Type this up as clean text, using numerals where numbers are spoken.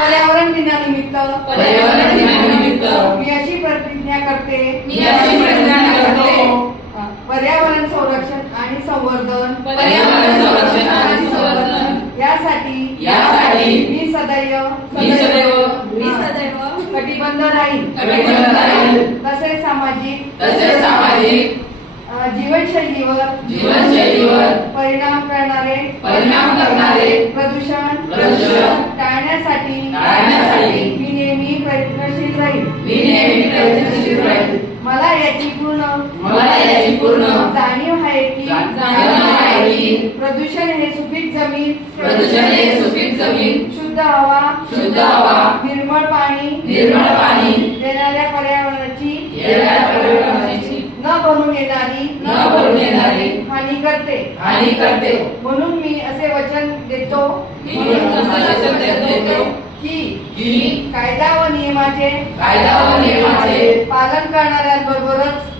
पर्यावरण दिनानिमित्त मी अशी प्रतिज्ञा करते पर्यावरण संरक्षण आणि संवर्धन यासाठी मी सदैव कटिबद्ध राहील तसेच सामाजिक जीवनशैलीवर परिणाम करणारे प्रदूषण टाळण्यासाठी मी नेहमी प्रयत्नशील राहील मला याची पूर्ण जाणीव आहे की प्रदूषण हे सुपीक जमीन शुद्ध हवा निर्मळ पाणी देणाऱ्या पर्यावरणाची न भरून येणारी हानी करते म्हणून मी असे वचन देतो की कायदा व नियमाचे पालन करणाऱ्यांबरोबरच